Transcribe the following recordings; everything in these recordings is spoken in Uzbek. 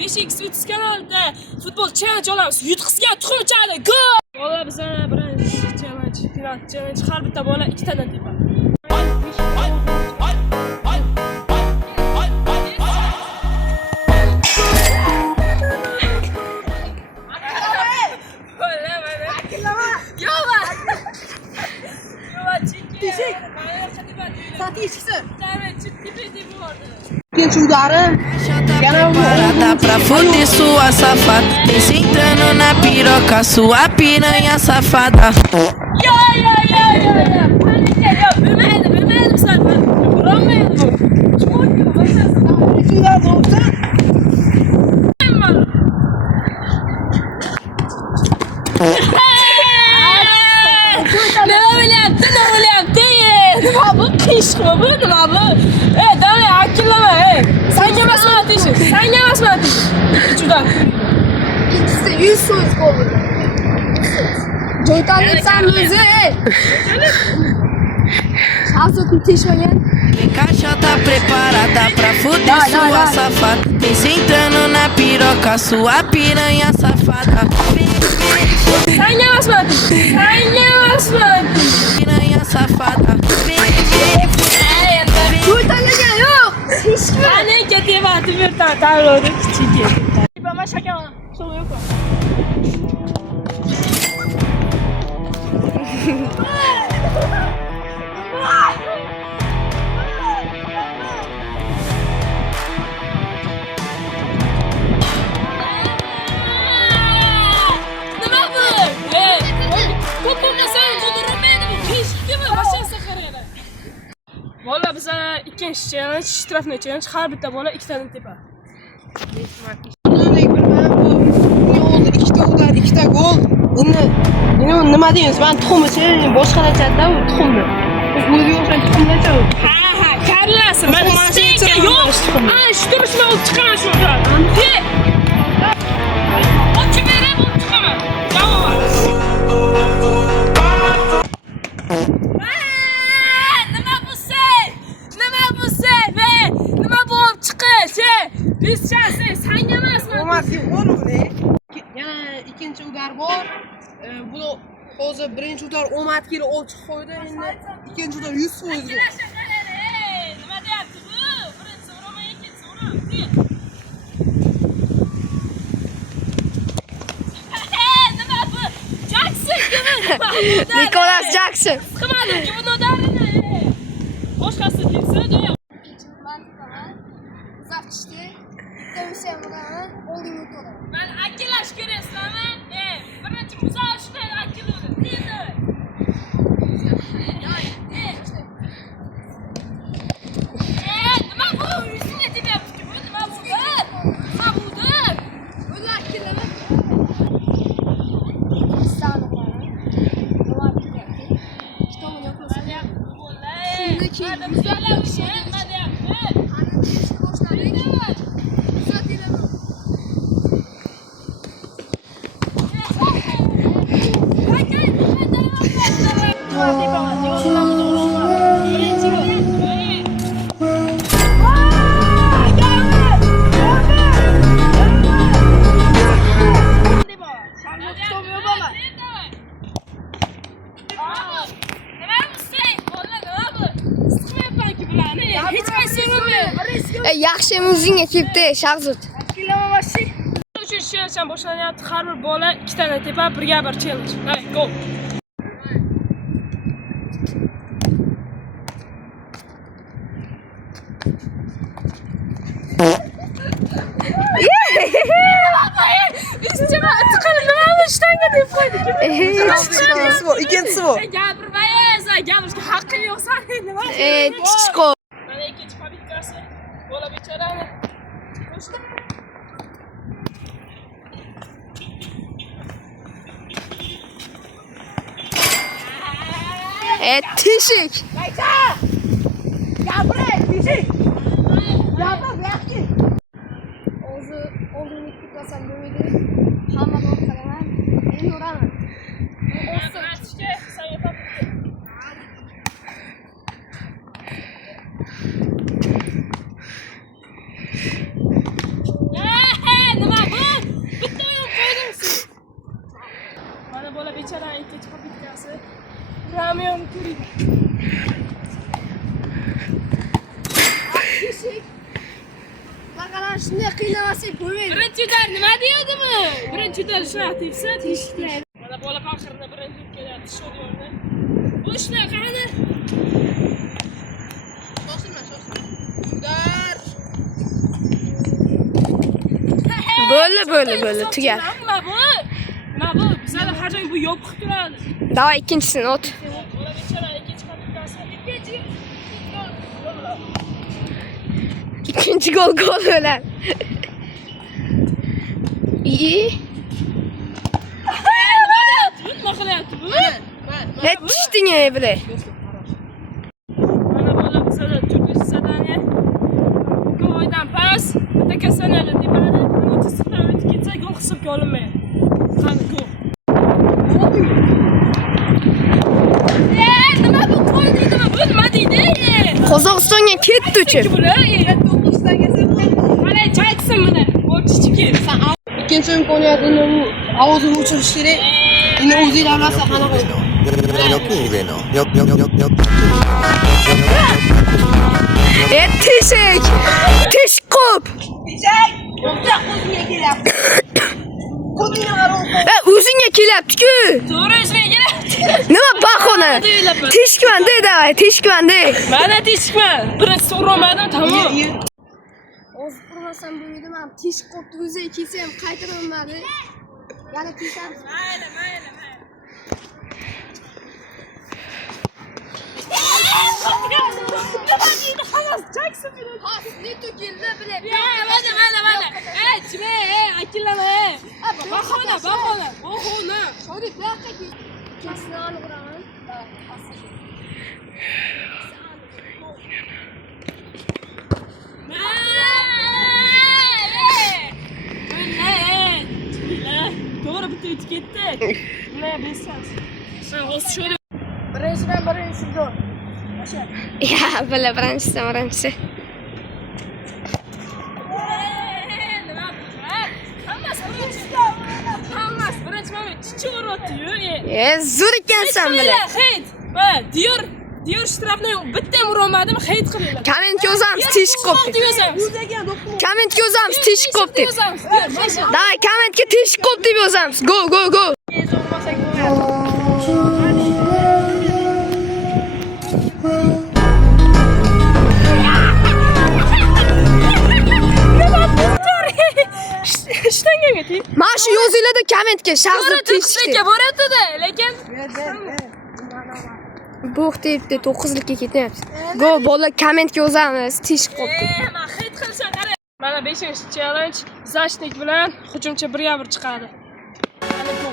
5x kanalida futbol challenge olamiz. Yutqizgan tuxum chali. Gol! Bola bizlar birinchi challenge, penalti challenge har bitta bola ikkitadan tepadi. Quem te udara? Preparada pra foder sua safada. Vem sentando na piroca, sua piranha safada. Ya. Panik ya. Bilmaydi sen. Bilmaydi bu. Kim oynuyor? Suda doğsa. Ne öyle yaptı? Nima bu? Pishmi bu? Nima bu? Davay akillama. Senga emasmi ateşi? Juda. İkisi 100 so'z bo'ldi. Joydan etsan o'zi. Shahzodni teshmagan. Caixa tá preparada pra foder sua safada. Vem sentando na piroca, sua piranha safada. Senga emasmi ateşi? Piranha safada. Joydanlagan yo'q. Teshma. Qani ketyapti bu yerdan tavlodi kichik. Mana shakar suv yo'q. Nima bu? Ko'pirmasang qudurmaydi bu. Keshdimi? Boshqa qaraydi. Bola biza ikkinchi challenge, shtrafni challenge har bitta bola ikkitadan tepadi. Örnek bilmem bu. Ne oldu? İkide udar, ikide gol. Bunu nima deymiz? Ben tuxum için boshqa aytadi-da, bu tuxumni. Biz o'zi yo'qsan tuxumni aytamiz. Ha, karlasın. Ben Senga yo'q. Shu turishni olib chiqaman shundan. Ochib berib olib chiqaman. Javob. Nima bu sen? Nima bo'lib chiqish? Biz senga emasmi? Olmaz ki oğlum ne? Yani ikinci udar bor. Bu hozir birinchi udar omad kelib olib chiqib qo'ydi. Endi ikkinchi udar 100 foiz gol. Nima deyapti bu? Birinchi uramay ikkinchi uram. Nima bu? Jackson kimi? Nicholas Jackson. Qilmadim ki bunu darini. Boshqasi kelsa deyam. Uzaq tushdi. Bitta o'sha oldinga o'tadi. Men akillash keraksanmi? Birinchi muzoq shunday akilladi. Deydi. Nima bu? Yuzini tepyapti bu. Nima bu? Ular akillama. Istanbulda. Ular akilladi. Kitobni yo'qlasa. Shundan keyin Nima deyapti? Yaxshi muzing kelibdi, Shahzod. Uchinchi challenge boshlanyapti. Har bir bola ikkitadan tepadi, birga bir challenge. Hay, go. İkincisi bu. Gapirishga haqqing yo'q sening. Nima? Chichqo. Mana ikkinchi pobitkasi. Bola bechorani. Teshik. Oldinga ketmasam bo'lmaydi. Hamma bor qaraman. Men uraman. Mana bola bechoraning ikkinchi popitkasi. Ramiyon ko'ring. Teshik. Baqalar shunday qiynamasak bo'lmaydi. Birinchi udar nima deyaptimi? Birinchi udar shunaqa tepsa teshiklaydi. Mana bola faxrni birinchi kelyapti sho'ryorni. Bu shunaqa qani? Shoshilma. Udar. Bo'ldi, tugar. Nima bu? Bizlar har doim bu yopiq turadi. Davay ikkinchisini ot. Bola bechoraning ikkinchi popitkasi. Ikkinchi gol bilan. İyi. Nima qilyapti bu? Ne tishding bile. Mana bola bizada turkish zadaniya. Go'ydan pas, bitta kasanada tepadi. Birinchi sirdan o'tib ketsa gol hisobga olinmaydi. Qani gol. Nima bu qo'l deydimi? Bu nima deydi? Qozog'istonga ketdi uchun. Mana chaytsin mana. O'tishchiki. İkinci imkoniyatini u ovozini o'chirish kerak. Endi o'zinglar bilasiz qanaqa. Teshik. Teshik qop. O'zingga kelyapti-ku. To'g'ri o'zimga kelyapti. Nima bahona? Teshikman davay, teshikman. Mana teshikman. Birinchisi urolmadim, tamom. Hozir urmasam bo'lmaydi. Men teshik qopni o'ziga kelsa ham qaytara olmadi. Yana kesamiz. Mayli. Xalos, chaksin buni. Ha, ne to'kildi bilib. Mana. Chime, akillama. Bahona. Sho'ri bu yoqqa ket. Kesini olib uraman. To'g'ri bitta o'tib ketdi. Nima bilsangiz. Sen hozir sho'ri. Birinchi gol. Ya, birinchisi. Hammasi birinchi moment chiqaryapti-yu. Zo'r ekansan bile. Heyt. Diyor shtrafni bitta ham urolmadim, heyt qilinglar. Kommentga yozamiz teshik qop deb. Kommentga yozamiz teshik qop deb. Davay, kommentga teshik qop deb yozamiz. Go. Shtanga keting. Mana shu yozinglarda kommentga shahzod teshik. Boryapti-da, lekin Bo'q debdi 9likka ketyapti. Go, bolalar kommentga yozamiz teshik qop deb. men heyt qilsam qarang. Mana 5-challenge Zashnik bilan hujumchi 1-1 chiqadi. Mana bu.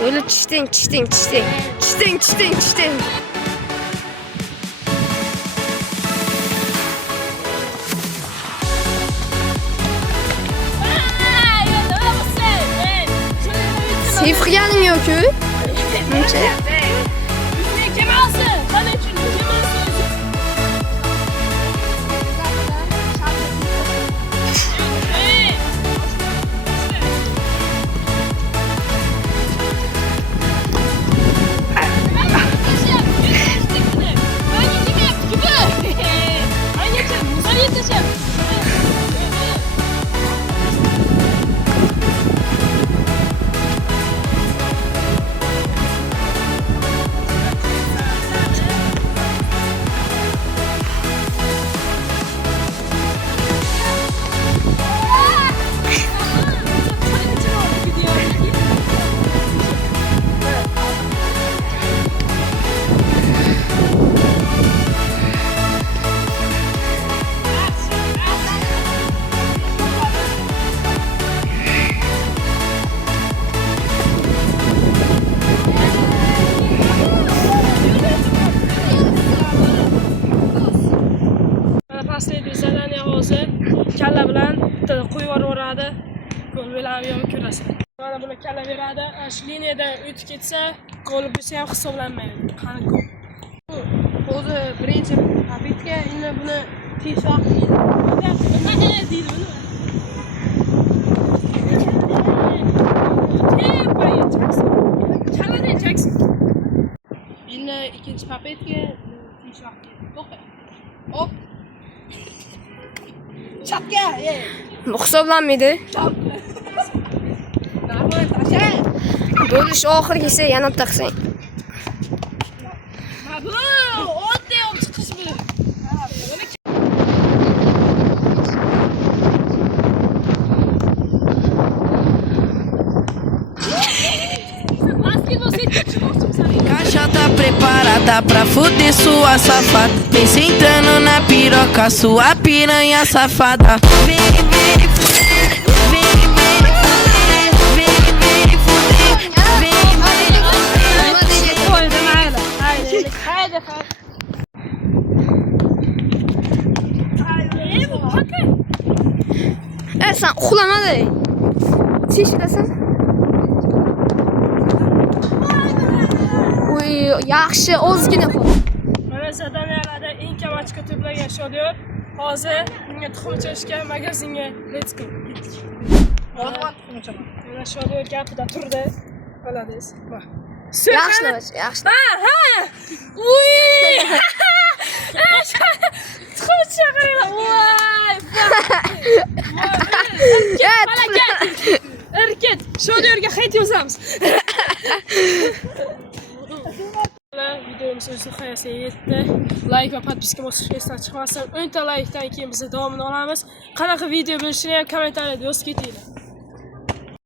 Böyle çişting. Seyfriyan'ın yok ki. Kim alsın? Sen için kim alsın? Kalla bilan qo'yib yuboradi. Gol bilan ham ko'rasiz. Mana buni kalla beradi. Shu liniyadan o'tib ketsa, gol bo'lsa ham hisoblanmaydi. Qani gol. Hozir birinchi bitka endi buni tez vaqt deydi buni. ikkinchi papetga tishakka. To'xta. Hop. Chapga. Bu hisoblanmaydi. Narvoy tasha. Bo'lish oxirgisi yana bitta qilsang. Bu oddiy olib chiqish bu. Caixa tá preparada pra fuder sua safada. Vem sentando na piroca, sua piranha safada. Vem, vem, fuder. Vem, vem, fuder. Vem, vem, fuder. Vem, vem, fuder. Qo'ydi mayli. Haydi. Sen uxlamading. Tishlasang. Uy, yaxshi, ozgina qol. Mana Zadaniyada eng kam ochko to'plagan Shodiyor hozir menga tuxum chashga magazinga let's go. Mana Shodiyor gapida turdi. Oladiz. Yaxshi. Ha. Uy! Tuxum chaqirlar. Voy! Erket. Shodiyorga hit yozamiz. Videomiz o'z nihoyasiga yetdi. Like va podpiska bosishni esdan chiqmasin. 10 ta likedan keyin biz davomini olamiz. Qanaqa video bo'lishini ham kommentariyada yozib ketinglar.